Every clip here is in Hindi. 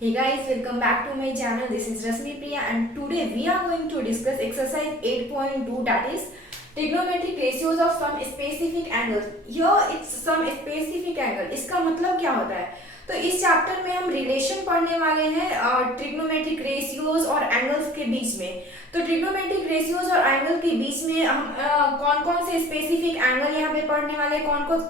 Hey guys, welcome back to my channel. This is Rasmi Priya and today we are going to discuss exercise 8.2, that is trigonometric ratios of some specific angles. Here it's some specific angle. इसका मतलब क्या होता है? तो इस चैप्टर में हम रिलेशन पढ़ने वाले हैं ट्रिग्नोमेट्रिक रेशियोज और एंगल्स के बीच में। तो ट्रिग्नोमेट्रिक रेशियोज और एंगल के बीच में हम कौन कौन से स्पेसिफिक एंगल यहाँ पे पढ़ने वाले हैं, कौन कौन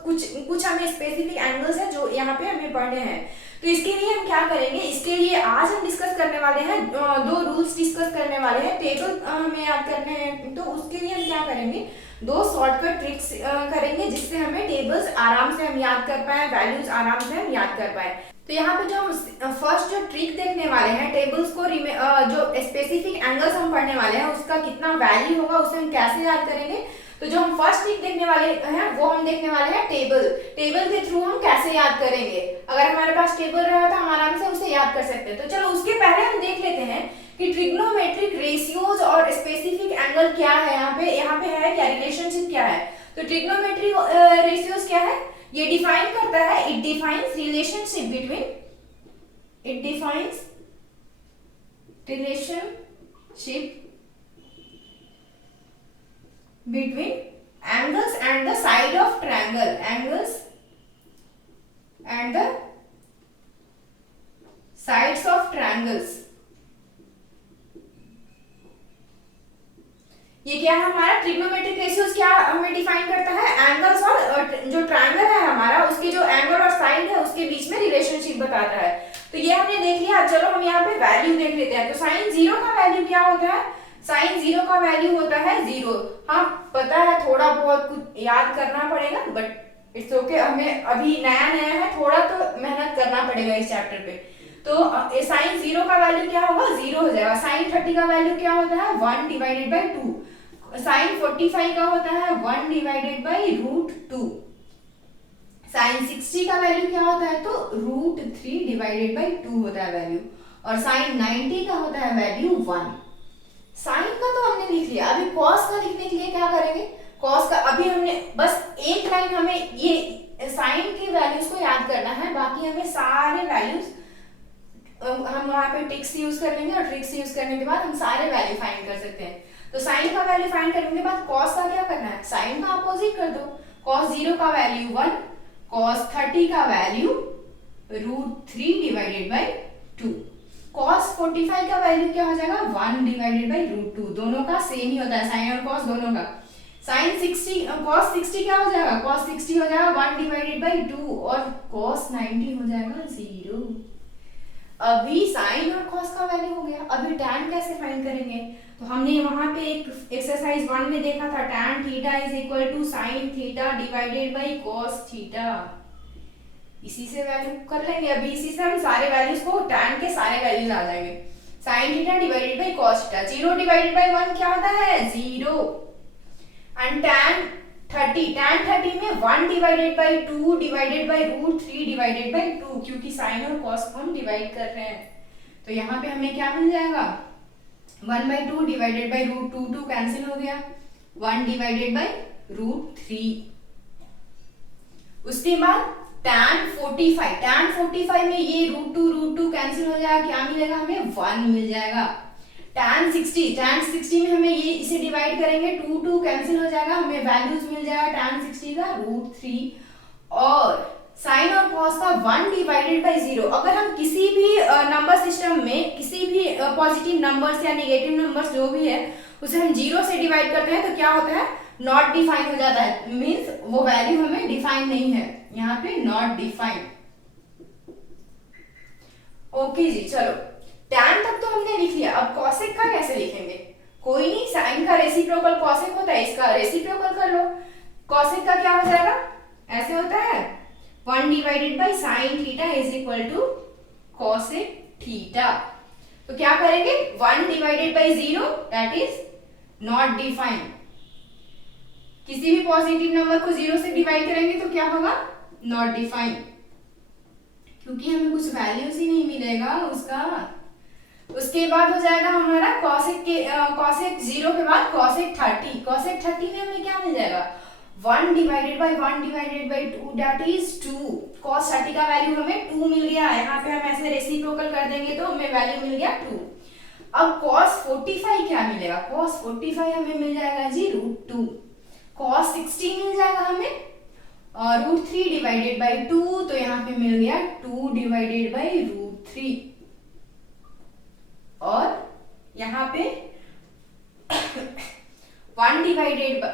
कुछ हमें स्पेसिफिक एंगल्स है जो यहाँ पे हमें पढ़ने हैं। तो इसके लिए हम क्या करेंगे, इसके लिए आज हम डिस्कस करने वाले हैं दो रूल्स डिस्कस करने वाले हैं। टेबल हमें याद करने हैं, तो उसके लिए हम क्या करेंगे, दो शॉर्टकट ट्रिक्स करेंगे जिससे हमें टेबल्स आराम से हम याद कर पाए, वैल्यूज आराम से हम याद कर पाए। तो यहाँ पे जो हम फर्स्ट जो ट्रिक देखने वाले हैं, टेबल्स को जो स्पेसिफिक एंगल्स हम पढ़ने वाले हैं उसका कितना वैल्यू होगा, उसे हम कैसे याद करेंगे। तो जो हम फर्स्ट ट्रिक देखने वाले हैं वो हम देखने वाले हैं टेबल के थ्रू हम कैसे याद करेंगे। अगर हमारे पास टेबल रहा तो हम आराम से उसे याद कर सकते हैं। तो चलो उसके पहले हम देख लेते हैं कि ट्रिग्नोमेट्रिक रेशियोज और स्पेसिफिक एंगल क्या है। यहाँ पे है क्या, रिलेशनशिप क्या है। तो ट्रिग्नोमेट्रिक रेशियोज क्या है, ये डिफाइन करता है, it defines relationship between angles and the side of triangle, angles and the sides of triangles। ये क्या है हमारा ट्रिग्नोमेट्रिक रेशियोज, क्या हमें डिफाइन करता है, एंगल्स और जो ट्रायंगल है हमारा उसके जो एंगल और साइड है उसके बीच में रिलेशनशिप बताता है। तो ये हमने देख लिया। चलो हम यहाँ पे वैल्यू देख लेते हैं। तो साइन जीरो का वैल्यू क्या होता है, साइन जीरो का वैल्यू होता है जीरो। हाँ पता है, थोड़ा बहुत कुछ याद करना पड़ेगा बट इट्स ओके, हमें अभी नया नया है, थोड़ा तो मेहनत करना पड़ेगा इस चैप्टर पे। तो साइन जीरो का वैल्यू क्या होगा, जीरो हो जाएगा। साइन 30 का वैल्यू क्या होता है, 1 डिवाइडेड बाई 2। साइन 45 का होता है 1 डिवाइडेड बाई √2। साइन 60 का वैल्यू क्या होता है, तो √3 डिवाइडेड बाई 2 होता है वैल्यू। और साइन 90 का होता है वैल्यू 1। साइन का तो हमने लिख लिया। अभी कॉस का लिखने के लिए क्या करेंगे, कॉस का अभी हमने बस एक लाइन, हमें ये साइन की वैल्यूज को याद करना है, बाकी हमें सारे वैल्यूज हम वहां पे ट्रिक्स यूज कर लेंगे और ट्रिक्स यूज करने के बाद हम सारे वैल्यू फाइंड कर सकते हैं। तो साइन का वैल्यू फाइंड करने के बाद कॉस का क्या करना है, साइन का अपोजिट कर दो। कॉस 0 का वैल्यू 1, कॉस 30 का वैल्यू √3 डिवाइडेड बाई 2। cos 45 का वैल्यू क्या हो जाएगा, 1 डिवाइडेड बाई √2। दोनों का सेम ही होता है, साइन और कॉस दोनों का। साइन 60 cos 60 क्या हो जाएगा, cos 60 हो जाएगा 1 डिवाइडेड बाई 2 और cos 90 हो जाएगा 0। अभी साइन और cos का वैल्यू हो गया। अभी tan कैसे फाइंड करेंगे, तो हमने वहां पे एक एक्सरसाइज 1 में देखा था, tan theta is equal to sine theta divided by cos theta. इसी से वैल्यू कर लेंगे। अभी इसी से हम सारे वैल्यूज को, tan के सारे वैल्यूज आ जाएंगे। sin theta divided by cos theta, 0 divided by 1 क्या होता है, 0। एंड tan 30 में 1 divided by 2 divided by √3 divided by 2, क्योंकि sin और cos को हम डिवाइड कर रहे हैं। तो यहाँ पे हमें क्या मिल जाएगा, 1/2 डिवाइडेड बाई √2 कैंसिल हो गया, 1 डिवाइडेड बाई √3। उसके बाद tan 45 में ये √2 कैंसिल हो जाएगा, क्या मिलेगा हमें, 1 मिल जाएगा। tan 60 में हमें ये इसे डिवाइड करेंगे, 2 कैंसिल हो जाएगा, हमें वैल्यूज मिल जाएगा tan 60 का √3। और साइन और कॉस का 1 डिवाइडेड बाई 0। अगर हम किसी भी नंबर सिस्टम में किसी भी पॉजिटिव नंबर्स या नेगेटिव नंबर्स जो भी है उसे हम 0 से डिवाइड करते हैं तो क्या होता है, नॉट डिफाइन हो जाता है, मीन्स वो वैल्यू हमें डिफाइन नहीं है, यहाँ पे नॉट डिफाइन। ओके जी, चलो tan तक तो हमने लिख लिया। अब कॉसेक का कैसे लिखेंगे, कोई नहीं, साइन का रेसिप्रोकल कॉसेक होता है, इसका रेसिप्रोकल कर लो। कॉसेक का क्या हो जाएगा, ऐसे होता है, 1 divided by sine theta is equal to cosec theta. तो क्या करेंगे, 1 divided by 0 that is not define. किसी भी पॉजिटिव नंबर को 0 से डिवाइड करेंगे तो क्या होगा, नॉट डिफाइन, क्योंकि हमें कुछ वैल्यूज ही नहीं मिलेगा उसका। उसके बाद हो जाएगा हमारा कॉसेक 0 के बाद कॉसेक 30 में हमें क्या मिल जाएगा, 1 divided by 1 divided by 2 that is 2। cos 30 का वैल्यू हमें 2 मिल गया। यहाँ पे हम ऐसे रेसिप्रोकल कर देंगे तो हमें वैल्यू मिल गया 2। अब cos 45 क्या मिलेगा? cos 45 हमें मिल जाएगा जी √2। cos 60 मिल जाएगा हमें √3 डिवाइडेड बाई 2, तो यहाँ पे मिल गया 2 डिवाइडेड बाई √3। और यहाँ पे 1 डिवाइडेड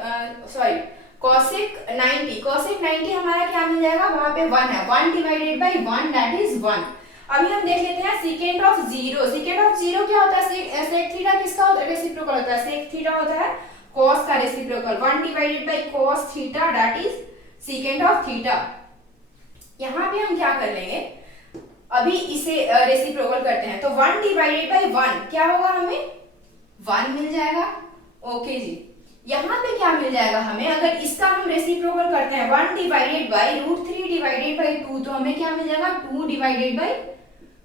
सॉरी cosec 90 हमारा क्या मिल जाएगा? वहां पे 1 है, 1 डिवाइडेड बाई 1 दैट इज 1। अभी हम देख लेते हैं second of zero. Second of zero क्या होता है? सेक थीटा किसका होता है? रेसिप्रोकल होता है। सेक थीटा होता है cos का reciprocal. 1 divided by cos theta that is second of theta. यहाँ पे हम क्या कर लेंगे? अभी इसे रेसिप्रोकल करते हैं तो 1 डिवाइडेड बाई 1 क्या होगा? हमें 1 मिल जाएगा। ओके जी, यहाँ पे क्या मिल जाएगा हमें? अगर इसका हम रेसिप्रोकल करते हैं 1 डिवाइडेड बाई √3 डिवाइडेड बाई 2, तो हमें क्या मिल जाएगा? 2 डिवाइडेड बाई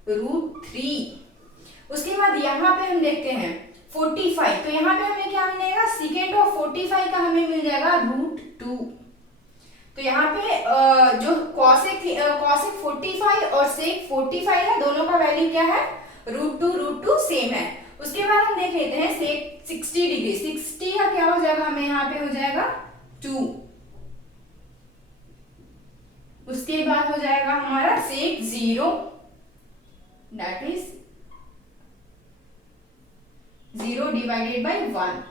√3। उसके बाद यहाँ पे हम देखते हैं 45, तो यहाँ पे हमें क्या मिलेगा? सेकेंड ऑफ 45 का हमें मिल जाएगा √2। तो यहाँ पे जो cosec 45 और sec 45 है, दोनों का वैल्यू क्या है? √2 सेम है। उसके बाद हम देख लेते हैं sec 60 डिग्री। 60 का क्या हो जाएगा? हमें यहाँ पे हो जाएगा 2। उसके बाद हो जाएगा हमारा sec 0 that is 0 divided by 1,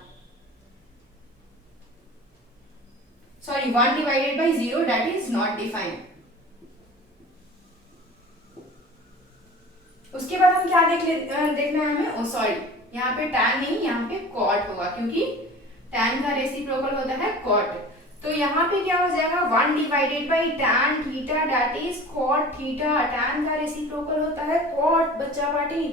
sorry 1 divided by 0 that is not defined. उसके बाद हम क्या देखना है हमें? सॉरी, यहाँ पे tan नहीं, यहाँ पे cot होगा, क्योंकि tan का रेसिप्रोकल होता है cot। तो यहाँ पे क्या हो जाएगा? 1 divided by tan theta that is cot theta. tan का रेसिप्रोकल होता है cot, बच्चा पार्टी।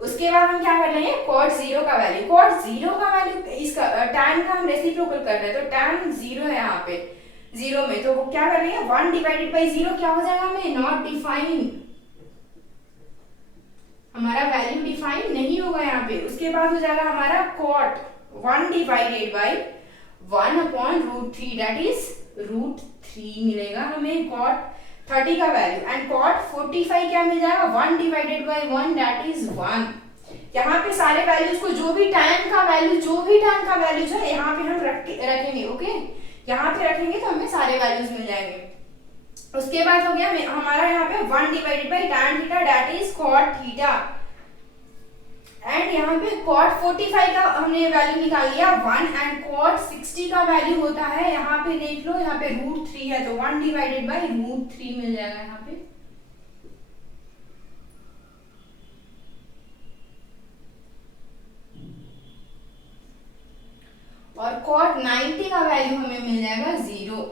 उसके बाद हम क्या कर लेंगे? cot 0 का वैल्यू। cot 0 का वैल्यू इसका tan का हम रेसिप्रोकल कर रहे हैं, तो tan 0 है यहाँ पे 0 में, तो वो क्या कर लेंगे? 1 डिवाइडेड बाई 0 क्या हो जाएगा हमें? Not defined. हमारा वैल्यू डिफाइन नहीं होगा यहाँ पे। उसके बाद हो जाएगा हमारा cot 1 divided by 1 upon √3 that is √3 मिलेगा हमें cot 30 का वैल्यू। एंड cot 45 क्या मिल जाएगा? 1 डिवाइडेड बाई 1 दैट इज 1। यहाँ पे सारे वैल्यूज को जो भी tan का वैल्यूज है यहाँ पे हम रखेंगे। ओके, यहाँ पे रखेंगे तो हमें सारे वैल्यूज मिल जाएंगे। उसके बाद हो गया हमारा यहाँ पे 1 divided by tan theta that is cot theta. And यहाँ पे cot 45 का हमने वैल्यू निकाल लिया 1, एंड cot 60 का वैल्यू होता है, यहाँ पे देख लो, यहाँ पे √3 है, तो 1 डिवाइडेड बाई √3 मिल जाएगा यहाँ पे। और cot 90 का वैल्यू हमें मिल जाएगा 0,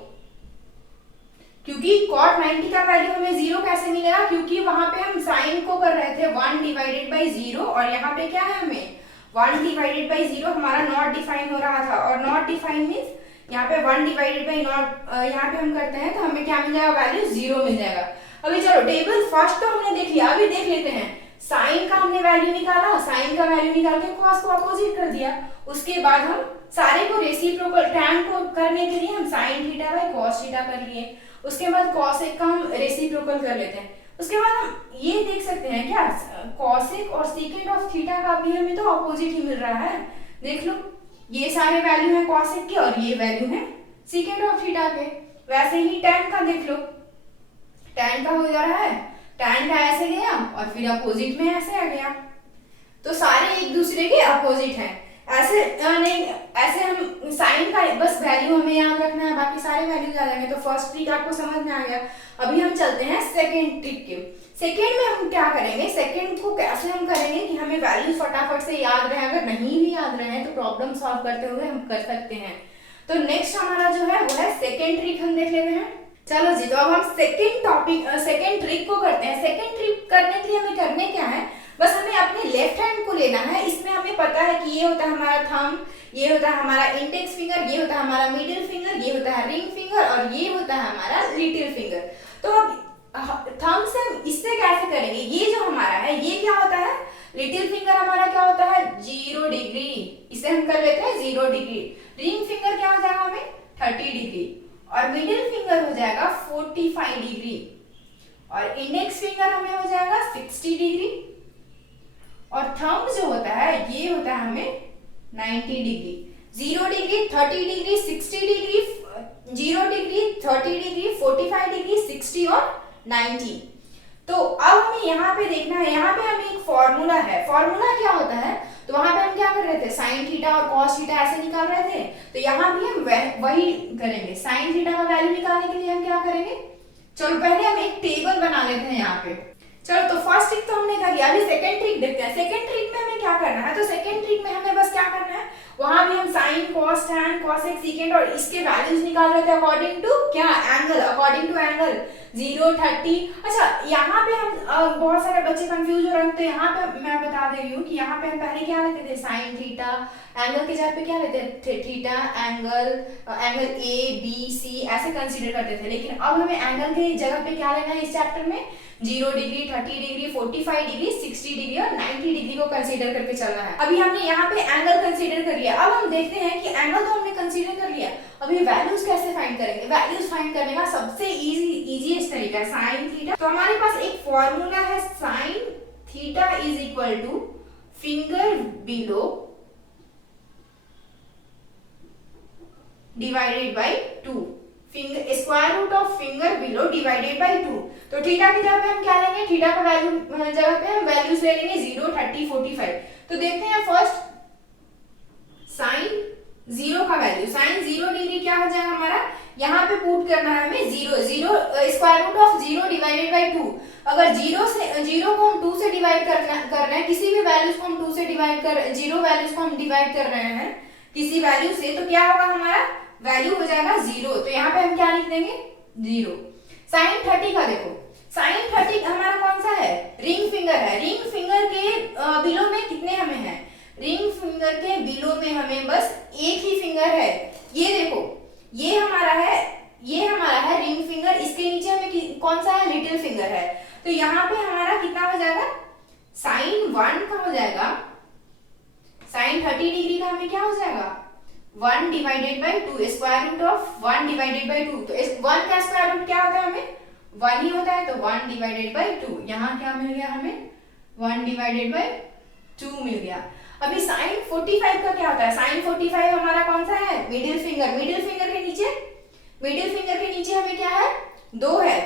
क्योंकि cot 90 का वैल्यू हमें 0 कैसे मिलेगा? क्योंकि वहां पे हम साइन को कर रहे थे 1 डिवाइडेड बाई 0, और यहाँ पे क्या है? हमें 1 डिवाइडेड बाई 0 हमारा नॉट डिफाइन हो रहा था, और नॉट डिफाइन मीन्स यहाँ पे 1 डिवाइडेड बाई नॉट, यहाँ पे हम करते हैं तो हमें क्या मिल जाएगा? वैल्यू 0 मिल जाएगा। अभी चलो टेबल फर्स्ट तो हमने देख लिया, अभी देख लेते हैं साइन का हमने वैल्यू निकाला, साइन का वैल्यू निकाल के cos को अपोजिट कर दिया। उसके बाद हम सारे को रेसिप्रोकल tan को करने के लिए हम sin theta by cos theta कर लिए। उसके बाद cosec का हम रेसिप्रोकल कर लेते हैं। उसके बाद हम ये देख सकते हैं क्या? cosec और secant ऑफ थीटा का भी हमें तो अपोजिट ही मिल रहा है। देख लो, ये सारे वैल्यू है cosec के और ये वैल्यू है secant ऑफ थीटा के। वैसे ही tan का देख लो, tan का हो जा रहा है, tan का ऐसे गया और फिर अपोजिट में ऐसे आ गया, तो सारे एक दूसरे के अपोजिट हैं। ऐसे नहीं, ऐसे हम साइन का बस वैल्यू हमें याद रखना है, बाकी सारे वैल्यूज आ जाएंगे। तो फर्स्ट ट्रिक आपको समझ में आ गया। अभी हम चलते हैं सेकंड ट्रिक के। सेकंड में हम क्या करेंगे? सेकंड को कैसे हम करेंगे कि हमें वैल्यूज फटाफट से याद रहे। अगर नहीं भी याद रहे तो प्रॉब्लम सॉल्व करते हुए हम कर सकते हैं। तो नेक्स्ट हमारा जो है वो है सेकंड ट्रिक, हम देख लेते हैं। चलो जी, तो अब हम सेकंड ट्रिक को करते हैं। सेकंड ट्रिक करने के लिए हमें करने क्या है? बस हमें अपने लेफ्ट हैंड को लेना है। इसमें हमें पता है कि ये होता है हमारा थंब, ये होता है हमारा इंडेक्स फिंगर, ये होता है हमारा मिडिल फिंगर, ये होता है रिंग फिंगर, और ये होता है हमारा लिटिल फिंगर। तो अब थंब से इससे कैसे करेंगे? ये जो हमारा है ये क्या होता है? लिटिल फिंगर हमारा क्या होता है? 0 डिग्री। इसे हम कर लेते हैं 0 डिग्री। रिंग फिंगर क्या हो जाएगा हमें? 30 डिग्री। और मिडिल फिंगर हो जाएगा 45 डिग्री और इंडेक्स फिंगर हमें हो जाएगा 60 डिग्री और थंब जो होता है ये होता है हमें 90 degree. 0 degree, 30 degree, 60 degree, 0 degree, 30 degree, 45 degree, 60 और 90। तो अब हमें यहाँ पे देखना है, यहाँ पे हमें एक फॉर्मूला है। फॉर्मूला क्या होता है, तो वहां पे हम क्या कर रहे थे, साइन थीटा और कॉस थीटा ऐसे निकाल रहे थे। तो यहाँ भी हम वही करेंगे। साइन थीटा का वैल्यू निकालने के लिए हम क्या करेंगे, चलो पहले हम एक टेबल बना लेते हैं यहाँ पे। चलो तो फर्स्ट ट्रिक तो हमने कर लिया, अभी सेकंड ट्रिक देखते हैं। सेकंड ट्रिक में हमें क्या करना है, तो सेकंड ट्रिक में हमें बस क्या करना है, वहां भी हम sine, cos, tan, cosec, secant और इसके वैल्यूज निकाल रहे थे अकॉर्डिंग टू क्या, एंगल, अकॉर्डिंग टू एंगल 0, 30। अच्छा यहाँ पे हम बहुत सारे बच्चे कंफ्यूज हो रहे हैं, तो यहाँ पे मैं बता दे रही हूँ कि यहाँ पे हम पहले क्या लेते थे, साइन थीटा, एंगल के जगह पे क्या लेते थे, theta, angle A B C ऐसे कंसीडर करते थे। लेकिन अब हमें एंगल के जगह पे क्या लेना है इस चैप्टर में, 0 डिग्री, 30 डिग्री, 45 डिग्री, 60 डिग्री और 90 डिग्री को कंसीडर करके चलना है। अभी हमने यहाँ पे एंगल कंसीडर कर लिया। अब हम देखते हैं कि एंगल तो हमने कंसीडर कर लिया, अभी वैल्यूज कैसे फाइंड करेंगे। वैल्यूज फाइंड करने का सबसे इजीएस्ट तरीका है साइन थीटा। तो हमारे पास एक फॉर्मूला है, sine theta is equal to finger below divided by 2, finger square root of finger below divided by 2। तो थीटा की जगह पे हम क्या लेंगे, थीटा का वैल्यू जगह पे हम वैल्यूज ले लेंगे 0, 30, 45। तो देखते हैं फर्स्ट साइन 0 का वैल्यू, साइन 0 डिग्री क्या हो जाएगा हमारा, यहाँ पे पुट करना है हमें 0 square root of 0 divided by 2। अगर 0 को हम 2 से डिवाइड कर रहे हैं, किसी भी वैल्यूज को हम 2 से डिवाइड कर, 0 वैल्यूज को हम डिवाइड कर रहे हैं किसी वैल्यू से, तो क्या होगा हमारा वैल्यू हो जाएगा 0। तो यहाँ पे हम क्या लिख देंगे 0। साइन 30 का देखो, साइन 30 हमारा कौन सा है, रिंग फिंगर है। रिंग फिंगर के बिलो में कितने हमें हैं, रिंग फिंगर के बिलो में हमें बस एक ही फिंगर है। ये देखो ये हमारा है रिंग फिंगर, इसके नीचे हमें कौन सा है, लिटिल फिंगर है। तो यहाँ पे हमारा कितना हो जाएगा, साइन 1 का हो जाएगा, साइन 30 डिग्री का हमें क्या हो जाएगा 1 divided by 2, square root of 1 divided by 2। तो इस 1 का स्क्वायर रूट क्या होता है, हमें 1 ही होता है, तो 1 डिवाइडेड बाई 2। यहाँ क्या मिल गया हमें 1 डिवाइडेड बाई 2 मिल गया। अभी साइन 45 का क्या होता है, साइन 45 हमारा कौन सा है, मिडिल फिंगर। मिडिल फिंगर के नीचे हमें क्या है, 2 है,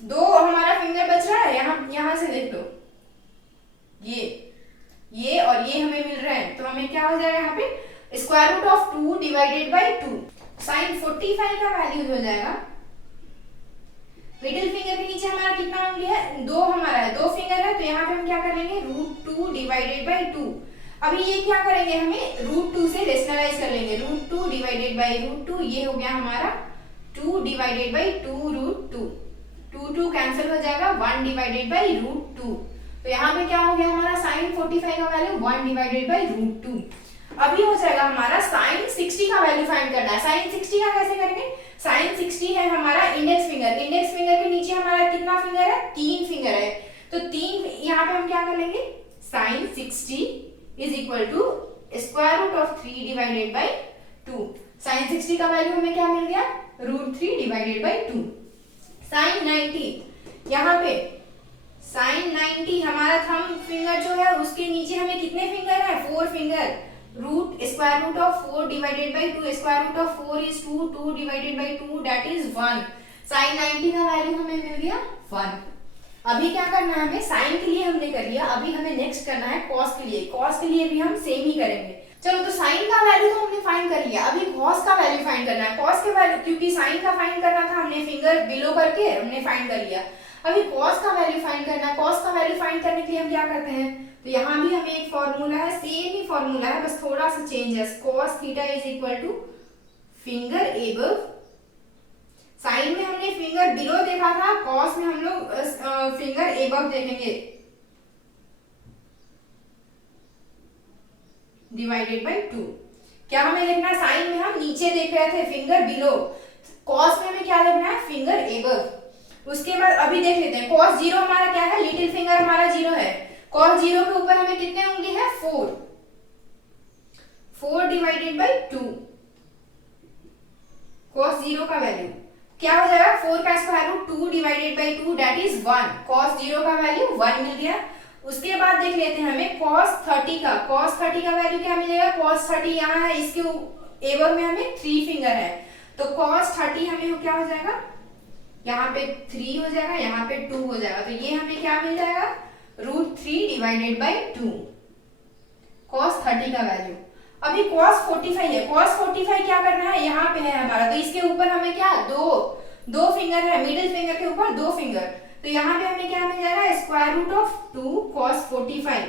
2 हमारा फिंगर बच रहा है। यहाँ से देख लो, ये और ये हमें मिल रहे हैं, तो हमें क्या हो जाएगा यहाँ पे square root of 2 divided by 2। Sine 45 का वैल्यू हो जाएगा, मिडिल फिंगर के नीचे हमारा कितना उंगली है, 2 हमारा है, 2 फिंगर है, तो यहाँ पे हम क्या कर लेंगे √2 डिवाइडेड बाई 2। अभी ये क्या करेंगे, हमें √2 से रेशनलाइज कर लेंगे, √2 डिवाइडेड बाई √2, ये हो गया हमारा 2 डिवाइडेड बाई 2√2। 2 कैंसिल हो जाएगा, 1 डिवाइडेड बाई √2। तो यहाँ पे क्या हो गया हमारा साइन 45 का वैल्यू 1 डिवाइडेड बाई √2। अभी हो जाएगा हमारा साइन 60 का वैल्यू फाइंड करना है। साइन 60 का कैसे करेंगे, साइन 60 है हमारा इंडेक्स फिंगर, इंडेक्स फिंगर के नीचे हमारा कितना फिंगर है, 3 फिंगर है। तो 3 यहाँ पे हम क्या कर लेंगे, sine 60 is equal to square root of 3 divided by 2। Sine 60 का वैल्यू हमें क्या मिल गया, √3 डिवाइडेड बाई 2। साइन 90, यहाँ पे साइन 90 हमारा थंब फिंगर जो है उसके नीचे हमें कितने फिंगर है, 4 finger. Root square root of 4 divided by 2, square root of 4 is 2, 2 divided by 2 that is 1। Sine 90 का वैल्यू हमें मिल गया 1। अभी क्या करना है हमें, साइन के लिए हमने कर लिया, अभी हमें नेक्स्ट करना है कॉस के लिए। कॉस के लिए भी हम सेम ही करेंगे। चलो तो साइन का वैल्यू तो हमने फाइंड कर लिया, अभी कॉस का वैल्यू फाइंड करना है। कॉस के वैल्यू, क्योंकि साइन का फाइंड करना था हमने फिंगर बिलो करके हमने फाइंड कर लिया, अभी कॉस का वैल्यू फाइंड करना है। कॉस का वैल्यू फाइंड करने के लिए हम क्या करते हैं, तो यहाँ भी हमें एक फॉर्मूला है, सेम ही फॉर्मूला है, बस थोड़ा सा चेंज है। cos theta is equal to finger above, sine में हमने फिंगर बिलो देखा था, cos में हम लोग फिंगर एबव देखेंगे, डिवाइडेड बाई 2। क्या हमें देखना है, साइन में हम नीचे देख रहे थे फिंगर बिलो, cos में हमें क्या देखना है, फिंगर एबव। उसके बाद अभी देख लेते हैं cos 0 हमारा क्या है, लिटिल फिंगर हमारा 0 है। cos 0 के ऊपर हमें कितने उंगली है, 4 डिवाइडेड बाई 2। cos 0 का वैल्यू क्या हो जाएगा, 4 का square root 2 divided by 2 that is 1। cos 0 का वैल्यू 1 मिल गया। उसके बाद देख लेते हैं हमें cos 30 का, cos 30 का वैल्यू क्या मिलेगा, cos 30 यहाँ है, इसके एवर में हमें 3 फिंगर है, तो cos 30 हमें क्या हो जाएगा, यहाँ पे 3 हो जाएगा, यहाँ पे 2 हो जाएगा, तो ये हमें क्या मिल जाएगा, √3 डिवाइडेड बाई 2 cos 30 का वैल्यू। अभी cos 45 है, cos 45 क्या करना है, यहाँ पे है हमारा, तो इसके ऊपर हमें क्या दो फिंगर है, मिडिल फिंगर के ऊपर 2 फिंगर, तो यहाँ पे हमें क्या मिल जाएगा, square root of 2 cos 45।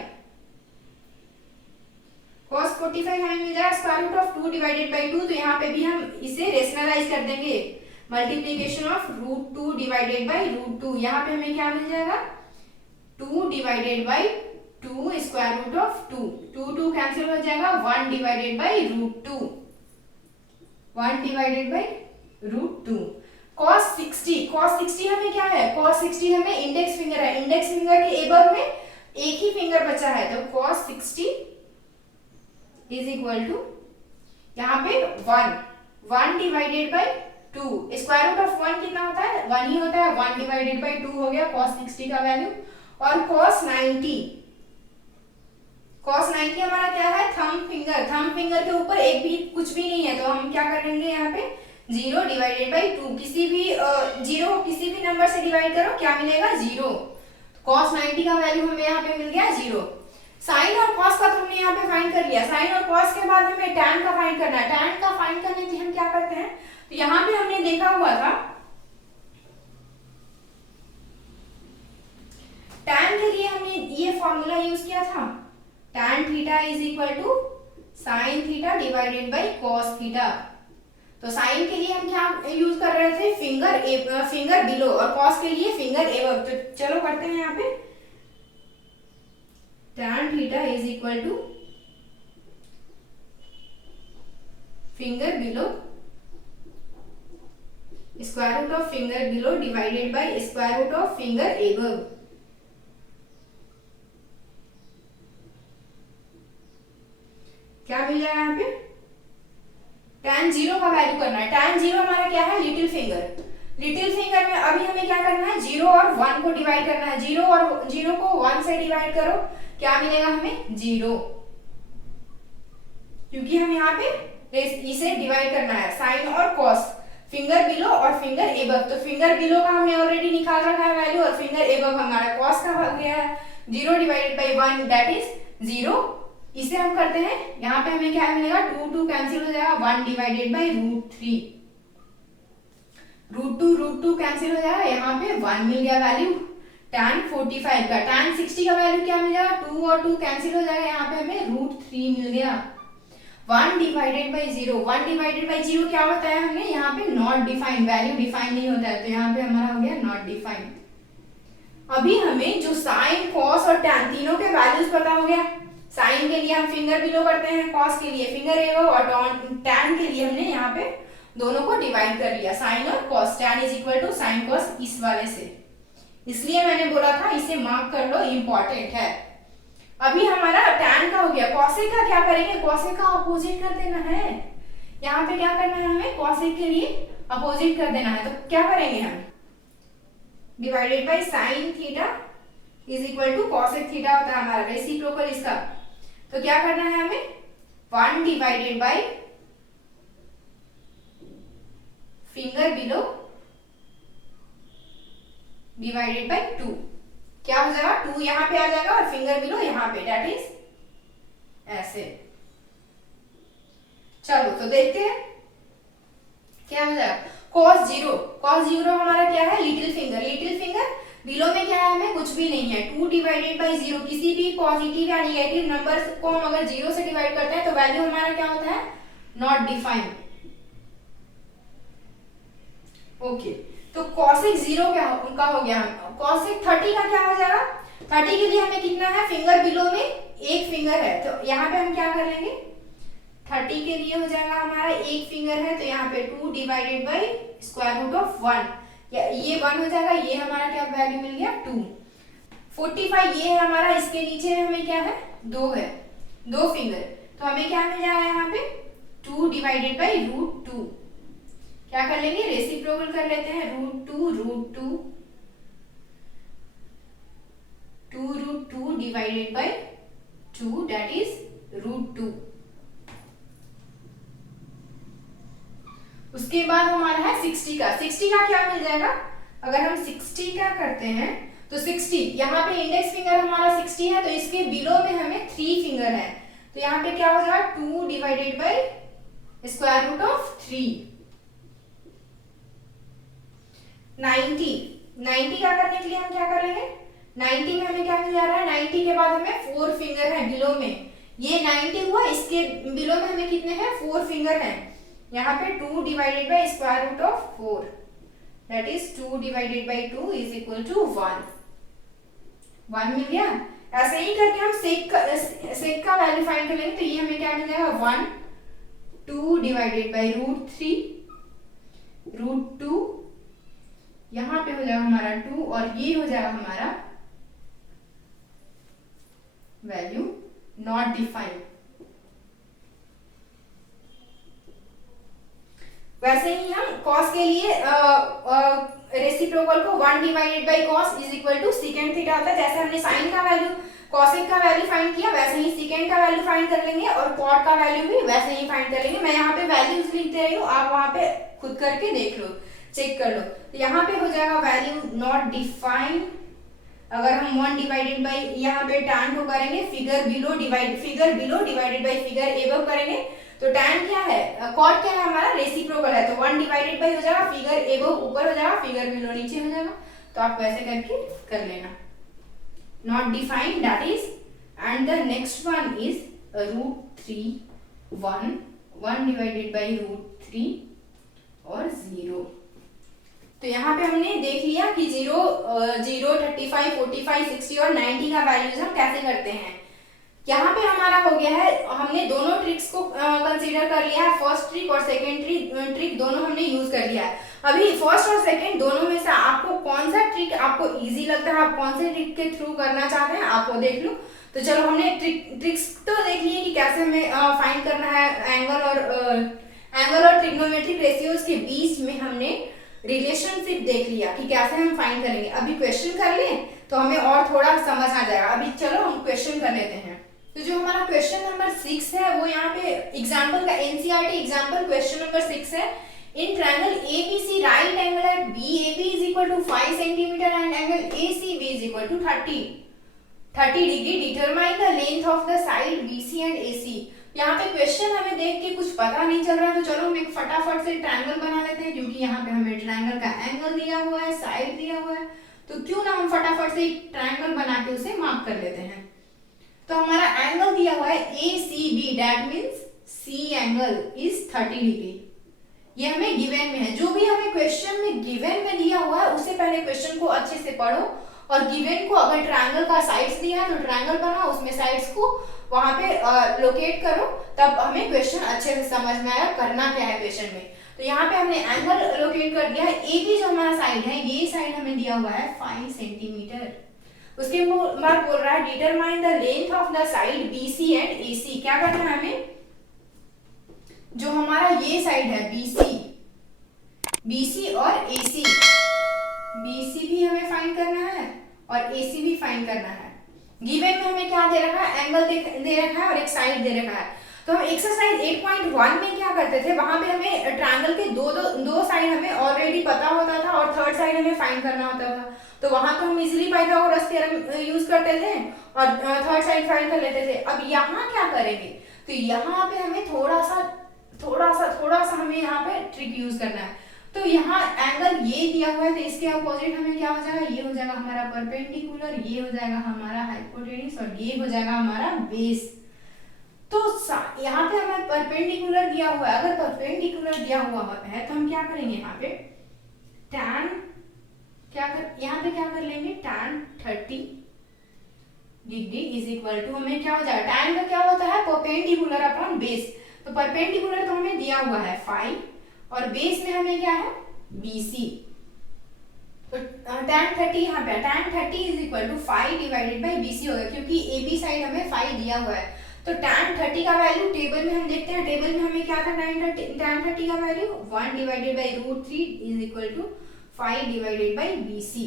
cos 45 हमें मिल जाएगा square root of 2 divided by 2, तो यहाँ पे भी हम इसे रेशनलाइज कर देंगे, मल्टीप्लीकेशन ऑफ √2 डिवाइडेड बाई √2, यहाँ पे हमें क्या मिल जाएगा, 2 divided by 2 square root of 2 cancel हो जाएगा, 1 divided by √2, 1 divided by √2। cos 60 हमें क्या है, cos 60 हमें इंडेक्स फिंगर है, इंडेक्स फिंगर के एबव में एक ही फिंगर बचा है, तो cos 60 इज इक्वल टू यहाँ पे 1 divided by 2, square root of 1 कितना होता है, 1 ही होता है, 1 डिवाइडेड बाई 2 हो गया cos 60 का वैल्यू। और cos 90 हमारा क्या है, थंब फिंगर के ऊपर एक भी कुछ भी नहीं है, तो हम क्या करेंगे यहाँ पे 0 डिवाइडेड बाई 2, किसी भी 0 किसी भी नंबर से डिवाइड करो, क्या मिलेगा, 0। cos 90 का वैल्यू हमें यहाँ पे मिल गया 0। साइन और cos का तो हमने यहाँ पे फाइंड कर लिया, साइन और cos के बाद हमें tan का फाइंड करना है। tan का फाइंड करने के लिए हम क्या करते हैं, तो यहाँ पे हमने देखा हुआ था tan के लिए हमने ये फॉर्मूला यूज किया था, tan theta is equal to sine theta divided by cos theta. तो साइन के लिए हम क्या यूज कर रहे थे, फिंगर बिलो, और cos के लिए फिंगर एबव। तो चलो करते हैं यहाँ पे, tan theta is equal to finger below square root of finger below divided by square root of finger above. क्या मिल जाएगा यहाँ पे, tan 0 का वैल्यू करना है। tan 0 हमारा क्या है, लिटिल फिंगर में अभी हमें क्या करना है, 0 और 1 को डिवाइड करना है, 0 को 1 से डिवाइड करो, क्या मिलेगा हमें, 0, क्योंकि हम यहाँ पे इसे डिवाइड करना है, साइन और cos, फिंगर बिलो और फिंगर एबव। तो फिंगर बिलो का हमने ऑलरेडी निकाल रखा है वैल्यू, और फिंगर एबव हमारा cos का हो गया है 0 डिवाइडेड बाई 1 दैट इज 0। इसे हम करते हैं, यहाँ पे हमें क्या मिलेगा, 2 कैंसिल हो जाएगा, 1 डिवाइडेड बाई √3, √2 कैंसिल हो जाएगा, यहाँ पे 1 मिल गया वैल्यू tan 45 का। tan 60 का वैल्यू क्या मिल जाएगा, 2 और 2 कैंसिल हो जाएगा, यहाँ पे हमें √3 मिल गया, 1 डिवाइडेड बाई 0, 1 डिवाइडेड बाई 0 क्या होता है, हमें यहाँ पे नॉट डिफाइंड, वैल्यू डिफाइन नहीं होता है, तो यहाँ पे हमारा हो गया नॉट डिफाइंड। अभी हमें जो साइन cos और tan तीनों के वैल्यूज पता हो गया। साइन के लिए हम फिंगर बिलो करते हैं, cos के लिए फिंगर एबव, और tan के लिए हमने यहाँ पे दोनों को डिवाइड कर लिया, साइन और cos, tan is equal to sine cos इस वाले से, इसलिए मैंने बोला था इसे मार्क कर लो, इंपॉर्टेंट है। अभी हमारा tan का हो गया, cosec का क्या करेंगे, cosec का अपोजिट कर देना है, यहाँ पे क्या करना है हमें, cosec के लिए अपोजिट कर देना है, तो क्या करेंगे हम, divided by sine theta is equal to cosec theta होता है हमारा रेसिप्रोकल इसका, तो क्या करना है हमें, 1 divided by finger below divided by 2, क्या हो जाएगा, 2 यहाँ पे आ जाएगा और फिंगर बिलो यहाँ पे, दैट इज ऐसे। चलो तो देखते हैं क्या हो जाएगा, cos 0 हमारा क्या है, लिटिल फिंगर बिलो में क्या है, हमें कुछ भी नहीं है, 2 डिवाइडेड बाई 0, किसी भी पॉजिटिव या निगेटिव नंबर को हम अगर 0 से डिवाइड करते हैं तो वैल्यू हमारा क्या होता है, नॉट डिफाइंड। ओके, तो cosec 0 क्या उनका हो गया, cosec 30 का क्या हो जाएगा, 30 के लिए हमें कितना है, फिंगर बिलो में एक फिंगर है, तो यहाँ पे हम क्या कर लेंगे, 30 के लिए हो जाएगा हमारा एक फिंगर है, तो यहाँ पे 2 divided by square root of 1, ये 1 हो जाएगा, ये हमारा क्या वैल्यू मिल गया 2। 45 ये है हमारा, इसके नीचे हमें क्या है, 2 है, 2 फिंगर, तो हमें क्या मिल जाएगा यहाँ पे 2 डिवाइडेड बाई √2, क्या कर लेंगे, रेसिप्रोकल कर लेते हैं, √2 डिवाइडेड बाय 2 दैट इज √2। उसके बाद हमारा है 60 का। 60 का क्या मिल जाएगा, अगर हम 60 का करते हैं तो 60 यहाँ पे इंडेक्स फिंगर हमारा 60 है, तो इसके बिलो में हमें 3 फिंगर है, तो यहाँ पे क्या हो जाएगा 2 divided by square root of 3। 90 का करने के लिए हम क्या कर लेंगे, 90 में हमें क्या मिल जा रहा है, 90 के बाद हमें 4 फिंगर है बिलो में, ये 90 हुआ, इसके बिलो में हमें कितने हैं, 4 फिंगर हैं, यहाँ पे 2 divided by square root of 4 that is 2 divided by 2 is equal to 1 मिल गया। ऐसे ही करके हम सेक का वैल्यू फाइंड कर लेंगे, तो ये हमें क्या मिल जाएगा 1 2 डिवाइडेड बाय √2 यहाँ पे हो जाएगा हमारा 2 और ये हो जाएगा हमारा वैल्यू नॉट डिफाइंड। वैसे ही हम कॉस के लिए रेसिप्रोकल को 1 divided by cos is equal to secant theta आता है। जैसे हमने साइन का वैल्यू कॉसेक का वैल्यू फाइंड किया, वैसे ही सेकेंड का वैल्यू फाइंड कर लेंगे और कॉट का वैल्यू भी वैसे ही फाइंड कर लेंगे। मैं यहाँ पे वैल्यूज लिख दे रही हूँ, आप वहां पे खुद करके देख लो, चेक कर लो। तो यहाँ पे हो जाएगा वैल्यू नॉट डिफाइंड। अगर हम 1 डिवाइडेड बाय यहाँ पे tan को करेंगे figure below divided bye figure above करेंगे, तो tan क्या है, कॉट क्या है हमारा, रेसिप्रोकल है, तो 1 डिवाइडेड बाय हो जाएगा फिगर एबव ऊपर हो जाएगा, फिगर बिलो नीचे हो जाएगा। तो आप वैसे करके कर लेना, not defined that is, and the next one is √3 1 divided bye √3 और 0। तो यहाँ पे हमने देख लिया कि 0 35 45 60 और 90 का वैल्यूज हम कैसे करते हैं। यहाँ पे हमारा हो गया है, हमने दोनों ट्रिक्स को कंसीडर कर लिया है, फर्स्ट ट्रिक और सेकेंड ट्रिक दोनों हमने यूज कर लिया है। अभी फर्स्ट और सेकेंड दोनों में से आपको कौन सा ट्रिक आपको इजी लगता है, आप कौन से ट्रिक के थ्रू करना चाहते हैं, आप वो देख लो। तो चलो हमने ट्रिक्स तो देख लिए कि कैसे हमें फाइंड करना है एंगल और ट्रिग्नोमेट्रिक रेशियोज के बीच में हमने रिलेशनशिप देख लिया कि कैसे हम फाइंड करेंगे। अभी क्वेश्चन कर लें तो हमें और थोड़ा समझ आ जाएगा। अभी चलो हम क्वेश्चन कर लेते हैं। तो जो हमारा क्वेश्चन नंबर 6 है वो यहाँ पे एग्जांपल का एनसीईआरटी एग्जांपल क्वेश्चन नंबर 6 है। In triangle ABC right angle at BAB is equal to 5 centimetre and angle ACB is equal to 30 degree, determine the length of the side BC and AC। यहाँ पे क्वेश्चन हमें देख के कुछ पता नहीं चल रहा है, तो चलो हम एक फटाफट से ट्रायंगल बना लेते हैं, क्योंकि यहाँ पे हमें ट्रायंगल का एंगल दिया हुआ है, साइड दिया हुआ है, तो क्यों ना हम फटाफट से एक ट्रायंगल बना के उसे मार्क कर लेते हैं। तो हमारा एंगल दिया हुआ है ACB, that means C angle is 30 degree. ये हमें गिवन में है, जो भी हमें क्वेश्चन में गिवन में दिया हुआ है उससे पहले क्वेश्चन को अच्छे से पढ़ो, और गिवन को अगर ट्रायंगल का साइड्स दिया है तो ट्रायंगल बनाओ, उसमें साइड्स को वहां पे लोकेट करो, तब हमें क्वेश्चन अच्छे से समझ में आएगा करना क्या है क्वेश्चन में। तो यहाँ पे हमने एंगल लोकेट कर दिया है। AB जो हमारा साइड है, ये साइड हमें दिया हुआ है 5 सेंटीमीटर। उसके बाद बोल रहा है determine the length of the side BC and AC। क्या करना है हमें, जो हमारा ये साइड है BC और AC, BC भी हमें फाइंड करना है और AC भी फाइंड करना है। गिवन में हमें क्या दे रखा है, एंगल दे रखा है और एक साइड दे रखा है। तो हम एक्सरसाइज 8.1 में क्या करते थे, वहां पे हमें ट्रायंगल के दो साइड हमें ऑलरेडी पता होता था और थर्ड साइड हमें फाइंड करना होता था। तो वहां तो हम इजीली पाइथागोरस थ्योरम यूज करते थे और थर्ड साइड फाइंड कर लेते थे। अब यहाँ क्या करेंगे, तो यहाँ पे हमें थोड़ा सा हमें यहाँ पे ट्रिक यूज करना है। तो यहाँ एंगल ये दिया हुआ है, तो इसके अपोजिट हमें क्या हो जाएगा, ये हो जाएगा हमारा परपेंडिकुलर, ये हो जाएगा हमारा हाइपोटेन्यूज और ये हो जाएगा हमारा बेस। तो यहाँ पे हमें परपेंडिकुलर दिया हुआ है, अगर परपेंडिकुलर दिया हुआ है तो हम क्या करेंगे, यहाँ पे tan यहाँ पे क्या कर लेंगे, tan 30 degree is equal to, हमें क्या हो जाएगा, tan का क्या होता है, परपेंडिकुलर अपॉन बेस। तो परपेंडिकुलर तो हमें दिया हुआ है 5 और बेस में हमें क्या है BC। तो tan 30 यहाँ पे tan 30 is equal to 5 divided by BC होगा, क्योंकि AB साइड हमें 5 दिया हुआ है। तो tan 30 का वैल्यू टेबल में हम देखते हैं, टेबल में हमें क्या था, tan 30 का value 1 divided by √3 is equal to 5 divided by BC।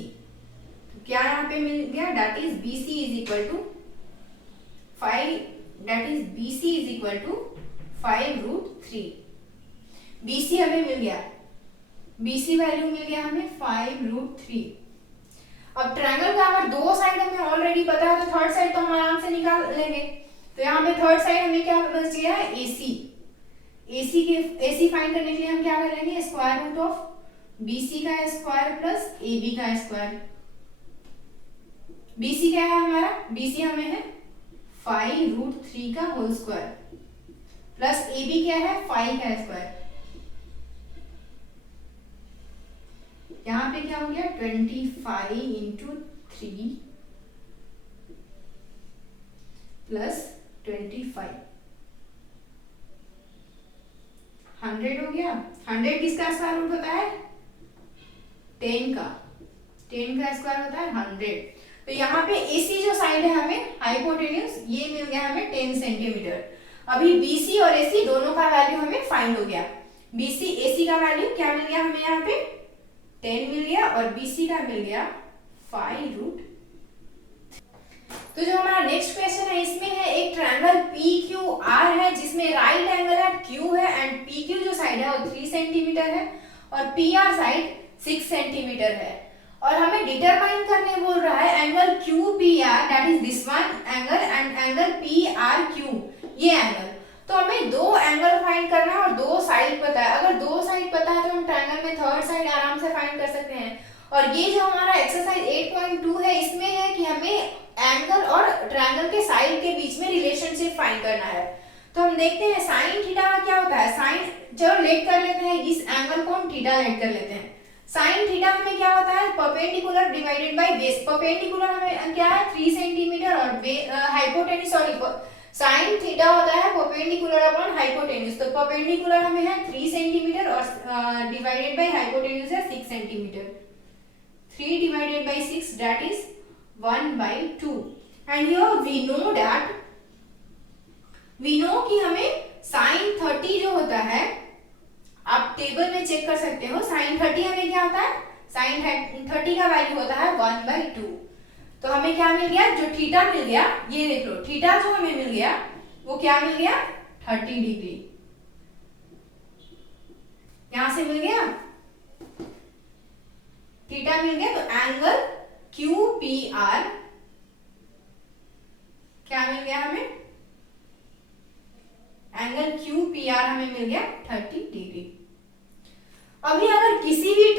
तो क्या यहाँ पे मिल गया, that is BC is equal to 5, that is BC is equal to 5√3। BC हमें मिल गया, BC वैल्यू मिल गया हमें 5√3। अब ट्रायंगल का अगर दो साइड हमें ऑलरेडी पता है तो थर्ड साइड तो हम आराम से निकाल लेंगे। तो यहाँ पे थर्ड साइड हमें क्या बच गया है, AC फाइंड करने के लिए हम क्या कर लेंगे, स्क्वायर रूट ऑफ BC का स्क्वायर प्लस AB का स्क्वायर। BC क्या है हमारा, BC हमें है 5√3 का होल स्क्वायर प्लस AB क्या है 5 का स्क्वायर। यहाँ पे क्या हो गया 25 इंटू 3 प्लस 25, 100 हो गया। 100 किसका स्क्वायर रूट होता है, 10 का स्क्वायर होता है 100। तो यहाँ पे AC जो साइड है हमें हाइपोटेन्यूज ये मिल गया हमें 10 सेंटीमीटर। अभी BC और AC दोनों का वैल्यू हमें फाइंड हो गया। BC AC का वैल्यू क्या मिल गया हमें, यहाँ पे 10 मिल गया और BC का मिल गया 5√। तो जो हमारा नेक्स्ट क्वेश्चन है इसमें है एक ट्रायंगल PQR है जिसमें राइट एंगल है Q है एंड PQ जो साइड है वो 3 सेंटीमीटर है और PR साइड 6 सेंटीमीटर है और हमें डिटरमाइन करने बोल रहा है angle QPR that is this one angle and angle PRQ ये एंगल। तो हमें दो एंगल फाइंड करना है और दो साइड पता है। अगर दो साइड पता है तो हम ट्रायंगल में थर्ड साइड आराम से फाइंड कर सकते हैं। और ये जो हमारा एक्सरसाइज 8.2 है इसमें है कि हमें एंगल और ट्रायंगल के साइड के बीच में रिलेशनशिप फाइंड करना है। तो हम देखते हैं साइन थीटा का क्या होता है, साइन चलो लेट कर लेते हैं, इस एंगल को हम थीटा लेट कर लेते हैं। साइन थीटा हमें क्या होता है, perpendicular divided by base. Perpendicular हमें क्या है 3 सेंटीमीटर और हाइपोटेन्यूज सॉरी साइन थीटा होता है परपेंडिकुलर अपॉन हाइपोटेन्यूज। तो परपेंडिकुलर हमें है 3 सेंटीमीटर और डिवाइडेड बाय हाइपोटेन्यूज है 6 centimetre. 3 divided by 6 that is 1/2 and here we know कि हमें sin 30 जो होता है, आप टेबल में चेक कर सकते हो, sin 30 हमें क्या होता है, sin 30 का वैल्यू होता है 1/2। तो हमें क्या मिल गया, जो थीटा मिल गया ये देख लो, थीटा जो हमें मिल गया वो क्या मिल गया 30 डिग्री, यहां से मिल गया थीटा मिल गया। तो एंगल QPR क्या मिल गया हमें, एंगल QPR हमें मिल गया 30 डिग्री। अभी अगर किसी भी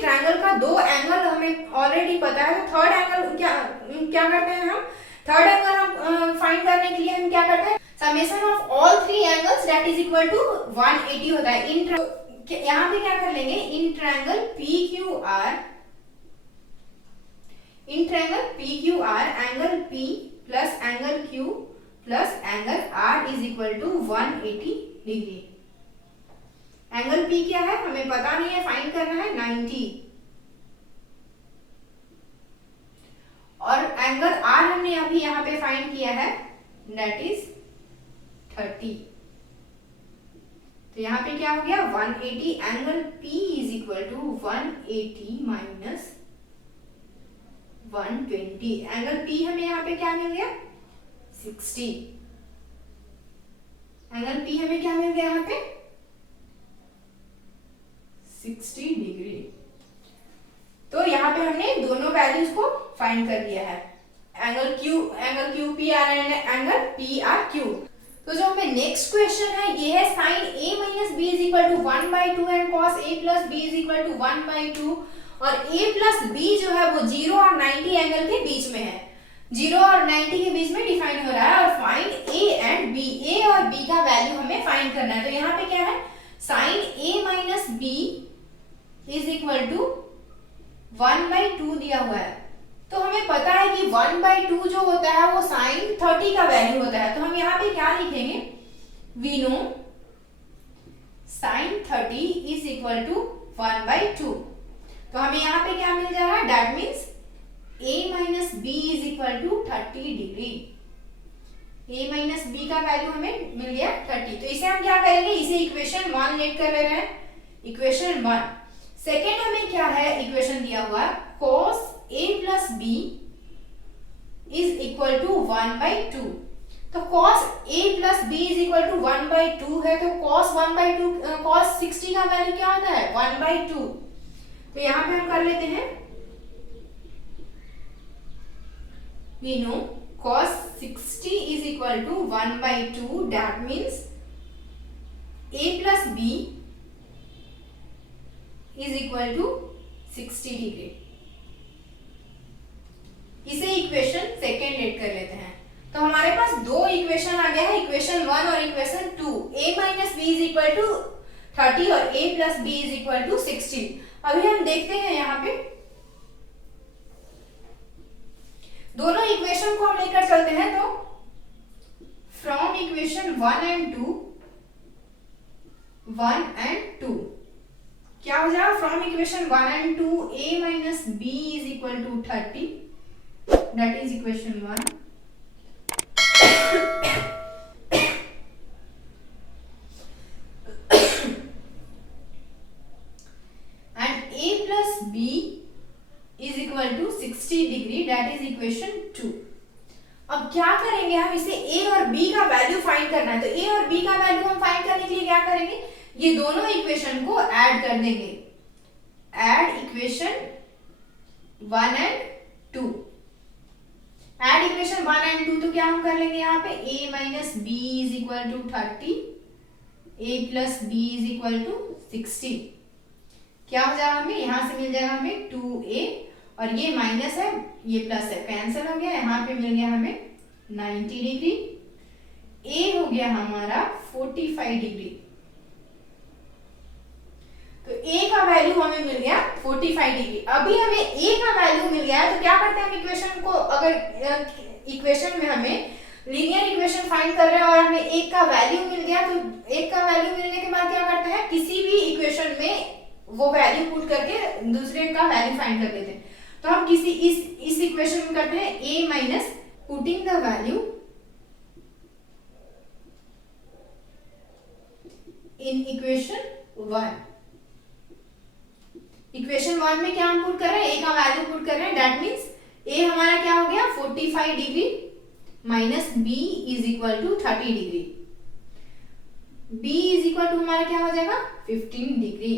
ट्रायंगल का दो एंगल हमें ऑलरेडी पता है तो थर्ड एंगल क्या करते हैं हम, थर्ड एंगल हम फाइंड करने के लिए हम क्या करते हैं, summation of all 3 angles that is equal to 180 होता है। यहाँ पे क्या कर लेंगे, in triangle PQR angle P plus angle Q plus angle R is equal to 180 degree. Angle P क्या है हमें पता नहीं है, फाइंड करना है 90 और एंगल R हमने अभी यहाँ पे फाइंड किया है दैट इज 30। तो यहाँ पे क्या हो गया 180, angle P is equal to 180 minus 120। Angle P हमें यहाँ पे क्या मिल गया 60, एंगल P हमें क्या मिल गया यहाँ पे 60 डिग्री। तो यहाँ पे हमने दोनों वैल्यूज को फाइंड कर लिया है, angle QPR and angle PRQ। तो जो हमें नेक्स्ट क्वेश्चन है ये है sin A minus B is equal to 1/2 and cos A plus B is equal to 1/2 और A प्लस B जो है वो 0 और 90 एंगल के बीच में है, 0 और 90 के बीच में डिफाइन हो रहा है और find A and B, A और B का वैल्यू हमें फाइंड करना है। तो यहाँ पे क्या है sin A minus B is equal to 1/2 दिया हुआ है। तो हमें पता है कि 1/2 जो होता है वो sin 30 का वैल्यू होता है। तो हम यहाँ पे क्या लिखेंगे, we know sin 30 is equal to 1/2। तो हमें यहाँ पे क्या मिल जा रहा है, that means A minus B is equal to 30 degree. a minus B का वैल्यू हमें मिल गया 30। तो इसे हम क्या करेंगे, इसे इक्वेशन 1 लेट कर ले रहे हैं, इक्वेशन 1। सेकेंड हमें क्या है, इक्वेशन दिया हुआ है cos a plus B is equal to 1/2। तो cos a plus b is equal to 1/2 है, तो cos 1/2 cos 60 का वैल्यू क्या होता है 1/2। तो यहां पे हम कर लेते हैं, we know cos 60 is equal to 1/2, that means a plus b is equal to 60 degree. इसे इक्वेशन सेकेंड लेट कर लेते हैं। तो हमारे पास दो इक्वेशन आ गया है, इक्वेशन 1 और equation 2। a minus B is equal to 30 और a plus B is equal to 60। अभी हम देखते हैं यहाँ पे दोनों इक्वेशन को हम लेकर चलते हैं। तो फ्रॉम इक्वेशन 1 एंड 2 क्या हो जाएगा, from equation 1 and 2 a minus B is equal to 30, that is equation 1। And a plus b is equal to 60 degree, that is equation 2। अब क्या करेंगे हम, इसे a और b का वैल्यू फाइंड करना है। तो a और b का वैल्यू हम फाइंड करने के लिए क्या करेंगे, ये दोनों इक्वेशन को ऐड कर देंगे, add equation 1 and 2। Add equation 1 and 2 तो क्या हम कर लेंगे यहाँ पे, a minus B is equal to 30, a plus B is equal to 60। क्या हो जाएगा हमें, यहां से मिल जाएगा हमें 2a और ये माइनस है ये प्लस है, कैंसिल हो गया, यहाँ पे मिल गया हमें 90 डिग्री। a हो गया हमारा 45 डिग्री। तो a का वैल्यू हमें मिल गया 45 डिग्री। अभी हमें a का वैल्यू मिल गया है, तो क्या करते हैं हम इक्वेशन को, अगर इक्वेशन में हमें लीनियर इक्वेशन फाइंड कर रहे हैं और हमें एक का वैल्यू मिल गया, तो एक का वैल्यू मिलने के बाद क्या करते हैं, किसी भी इक्वेशन में वो वैल्यू पुट करके दूसरे का वैल्यू फाइंड कर लेते हैं। तो हम किसी इस इक्वेशन में करते हैं a minus putting the value in equation 1। Equation 1 में क्या हम पुट कर रहे हैं, a का वैल्यू पुट कर रहे हैं, दैट मींस a हमारा क्या हो गया 45 degree minus b is equal to 30 degree, b is equal to हमारा क्या हो जाएगा 15 डिग्री।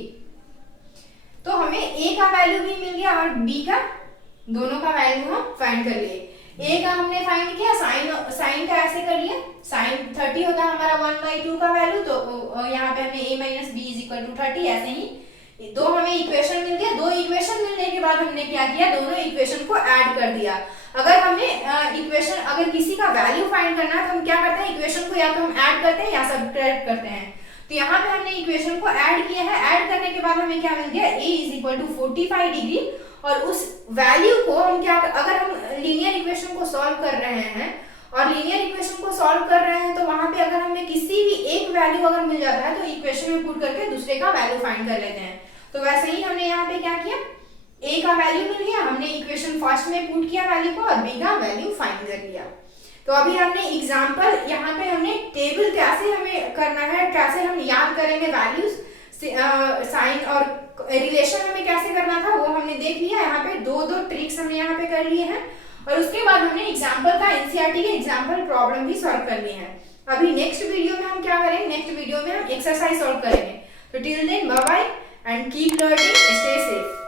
तो हमें a का वैल्यू भी मिल गया और b का, दोनों का वैल्यू हम फाइंड कर लिए। a का हमने फाइंड किया, साइन का ऐसे कर लिया, साइन 30 होता है हमारा 1/2 का वैल्यू, तो यहाँ पे हमने a minus B is equal to 30, ऐसे ही दो हमें इक्वेशन मिल गया। दो इक्वेशन मिलने के बाद हमने क्या किया, दोनों इक्वेशन को ऐड कर दिया। अगर हमें इक्वेशन, अगर किसी का वैल्यू फाइंड करना है तो हम क्या करते हैं, इक्वेशन को या तो हम ऐड करते हैं या सब्ट्रैक्ट करते हैं। तो यहाँ पे हमने इक्वेशन को ऐड किया है, ऐड करने के बाद हमें क्या मिल गया, a is equal to 45 degree. और उस वैल्यू को हम क्या, अगर हम लीनियर इक्वेशन को सॉल्व कर रहे हैं और लीनियर इक्वेशन को सॉल्व कर रहे हैं, तो वहां पे अगर हमें किसी भी एक वैल्यू अगर मिल जाता है तो इक्वेशन में पुट करके दूसरे का वैल्यू फाइंड कर लेते हैं। तो वैसे ही हमने यहाँ पे क्या किया, a का वैल्यू मिल गया, हमने इक्वेशन फर्स्ट में पुट किया वैल्यू को और b का वैल्यू फाइंड कर लिया। तो अभी हमने एग्जांपल, यहाँ पे हमने टेबल कैसे हमें करना है, कैसे हम याद करेंगे वैल्यूज, साइन और रिलेशन हमें कैसे करना था वो हमने देख लिया। यहाँ पे दो ट्रिक्स हमने यहाँ पे कर लिए हैं और उसके बाद हमने एग्जांपल का एनसीईआरटी के एग्जांपल प्रॉब्लम भी सॉल्व कर लिए हैं। अभी नेक्स्ट वीडियो में हम क्या करेंगे, नेक्स्ट वीडियो में हम एक्सरसाइज सॉल्व करेंगे। तो till then bye bye and keep learning, stay safe।